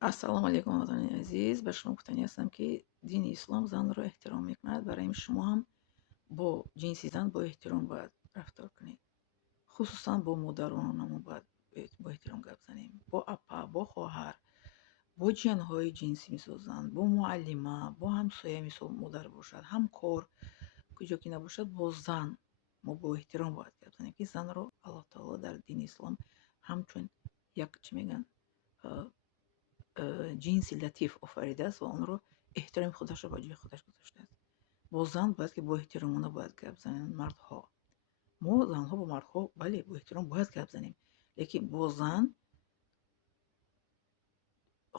ассалому алайкум омадони азиз. ба шумо гуфтанӣ ҳастам, ки дини ислом занро эҳтиром мекунад. Барои шумо ҳам бо ҷинси зан бо эҳтиром бояд рафтор кунед. хусусан бо модаронамон бояд бо эҳтиром гап занем. Бо апа, бо хоҳар, бо ҷиянҳои ҷинсӣ мисол зан, бо муаллима, бо ҳамсоя мисол модар бошад, ҳамкор, куҷо ки набошад, бо зан мо бо эҳтиром бояд гап занем, ки занро Аллоҳ таоло дар дини ислом ҳамчун як чӣ мегӯянд ҷинси латиф офаридааст ва онро эҳтироми худашро ба ҷои худаш гузоштааст. Бо зан бояд ки бо эҳтиромона бояд гап зананд мардҳо. Мо занҳо бо мардҳо бале бо эҳтиром бояд гап занем, лекин бо зан,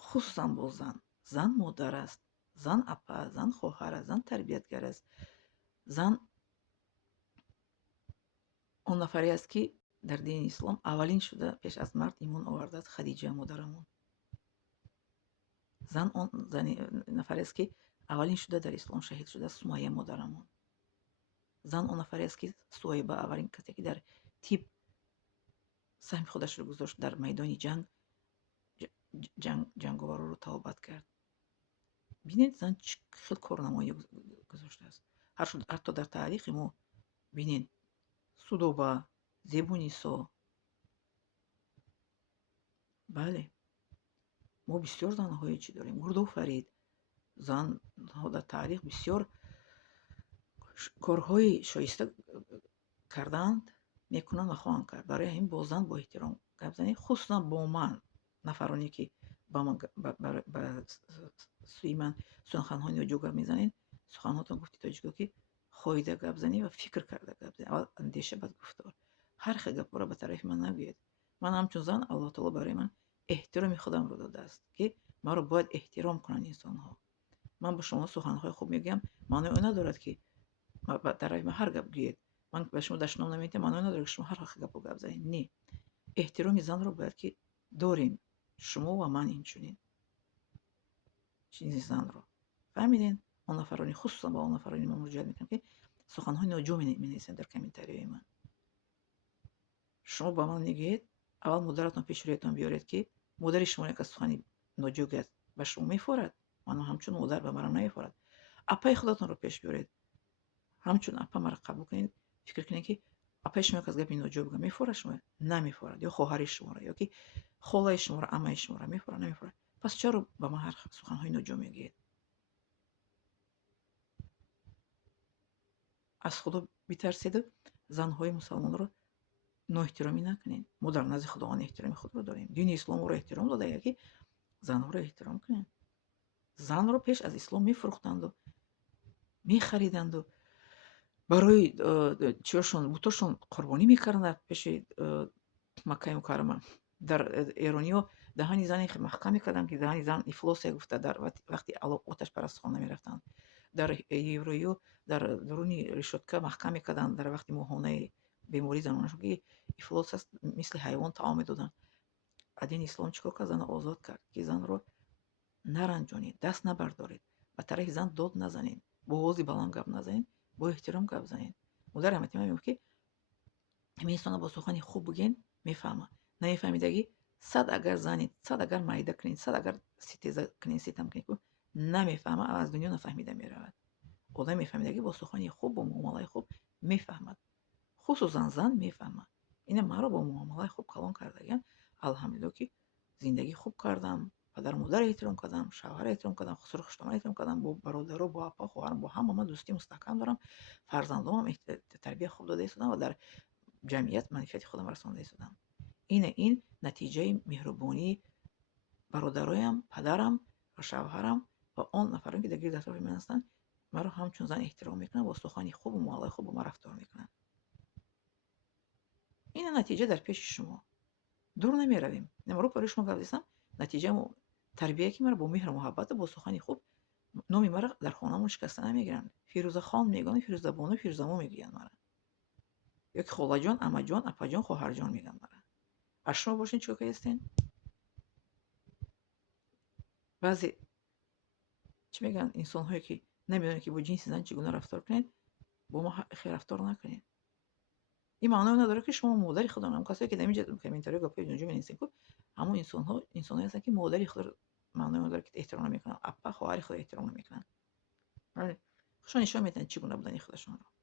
хусусан бо зан. Зан модар аст, зан апа аст, зан хоҳар аст, зан тарбиятгар аст. Зан он нафаре аст, ки дар дини ислом аввалин шуда пеш аз мард имон овардааст Хадиҷа модарамон. Зан он нафаре аст, ки аввалин шуда дар ислом шаҳид шудааст Сумайя модарамон. Зан он нафаре аст, ки Суҳайба аввалин касе, ки дар тиб саҳми худашро гузошт, дар майдони ҷанговароро талобат кард. бинед зан чӣ хел корнамоӣ гузоштааст. ҳатто дар таърихи мо бинед Судоба, Зебунисо, бале мо бисёр занҳои чӣ дорем. Гурдофарид. Занҳо дар таърих бисёр корҳои шоиста карданд, мекунанд ва хоҳанд кард. Барои ҳамин бо зан бо эҳтиром гап занед, хусусан бо ман, нафароне ки ба ман ба сӯи ман суханҳои ноҷо гап мезанед. Суханҳоятон гуфти тоҷико, ки хоҳида гап занед ва фикр карда гап занед. Аввал андеша, баъд гуфтор. ҳар хел гапҳоро ба тарафи ман нагӯед. Ман ҳамчун зан Аллоҳ таоло барои ман эҳтироми худамро додааст, ки маро бояд эҳтиром кунанд инсонҳо. ман ба шумо суханҳои хуб мегӯям, маъное он надорад, ки ба тарафи ман ҳар гап гӯед. ман ба шумо дашном наметиҳам, маъное надорад, ки шумо ҳар хел гапо гап занед. Не. эҳтироми занро бояд, ки дорем. Шумо ва ман инчунин. чизи занро фаҳмидем. Он нафарони хусусан ба он нафарони ман муроҷиат мекунам, ки суханҳои ноҷо менависанд дар комментариҳои ман. шумо ба ман мегӯед, аввал модаратон пеш рӯятон биёред, ки модари шумо як сухани ноҷо гӯяд, ба шумо мефорад? Манам ҳамчун модар ба марам намефорад. Апаи худатонро пеш биёред, ҳамчун апа маро қабул кунед, фикр кунед, ки апаи шумо як гапи ноҷо бигӯяд, мефорад шумо? Намефорад. ё хоҳари шуморо, ё ки холаи шуморо, аммаи шуморо мефорад? Намефорад. пас чаро ба ман ҳар суханҳои ноҷо мегӯед? аз худо битарседу занҳои мусалмонро ноэҳтиромӣ накунед. мо дар назди худованд эҳтироми худро дорем. дини ислом моро эҳтиром дода, ки занҳоро эҳтиром кунем. занро пеш аз ислом мефурӯхтанду мехариданду барои чиёшон бутошон қурбонӣ мекарданд пеши Маккаи мукаррама. Дар эрониҳо даҳани зани маҳкам мекарданд, ки даҳани зан ифлосе гуфта, дар вақти оташпарастхона мерафтанд. Дар евроиҳо дар дуруни решотка маҳкам мекарданд дар вақти моҳонаи бемории занонашон, ки ифлос аст, мисли ҳайвон таом медоданд. Дини ислом чӣ кор кард? Занро озод кард, ки занро наранҷонед, даст набардоред, ба тарафи зан дод назанед, бо овози баланд гап назанед, бо эҳтиром гап занед. Модар ҳамати ман мегуфт, ки ҳамин инсонро бо сухани хуб бигӯед, мефаҳмад. Намефаҳмидагӣ 100 агар занед, 100 агар майда кунед, 100 агар ситеза кунед, ситам кунед, намефаҳмад, аз дунё нафаҳмида меравад. одами мефаҳмидагӣ бо сухани хуб, бо муомалаи хуб мефаҳмад. хусусан зан мефаҳмад. ина маро бо муомалаи хуб калон кардагиам, алҳамдулилло, ки зиндагӣ хуб кардам, падару модар эҳтиром кардам, шавҳар эҳтиром кардам, хусрӯхиштона эҳтиром кардам, бо бародаро, бо апа, хоҳарам, бо ҳама ман дӯстии мустаҳкам дорам. Фарзандонам тарбия хуб дода истодам ва дар ҷамъият манфиати худам расонда истодам. ин натиҷаи меҳрубонии бародароям, падарам ва шавҳарам ва он нафароне, ки дар гирди атрофи ман ҳастанд, маро ҳамчун зан эҳтиром мекунанд, бо сухани хубу муомалаи хуб бо ман рафтор мекунанд. ина натиҷа дар пеши шумо. дур намеравем. Имрӯз барои шумо гап застам, натиҷаи тарбияе, ки маро бо меҳру муҳаббату бо сухани хуб, номи маро дар хонамон шикаста намегиранд. Фирӯзахон мегӯянд, Фирӯзабону, Фирӯзамо мегӯянд мара. ё ки холаҷон, амаҷон, апаҷон, хоҳарҷон мегӯянд мара. шумо бошед чӣ кор кардастен? баъзе чӣ мегӯянд инсонҳое, ки намедонед, ки бо ҷинси зан чӣ гуна рафтор кунед, бо мо хел рафтор накунед. ин маъное надорад, ки шумо модари худам. Ҳамон касое, ки дар ин ҷо комментариҳо гапҳои ноҷо менависанд, ҳамон инсонҳо инсонҳое ҳастанд, ки модари худро معنای اون داره که احترام نمیکنن. اپا خواهر خود احترام نمیکنن. خودشون نشون میدن چگونه بودن خودشون رو.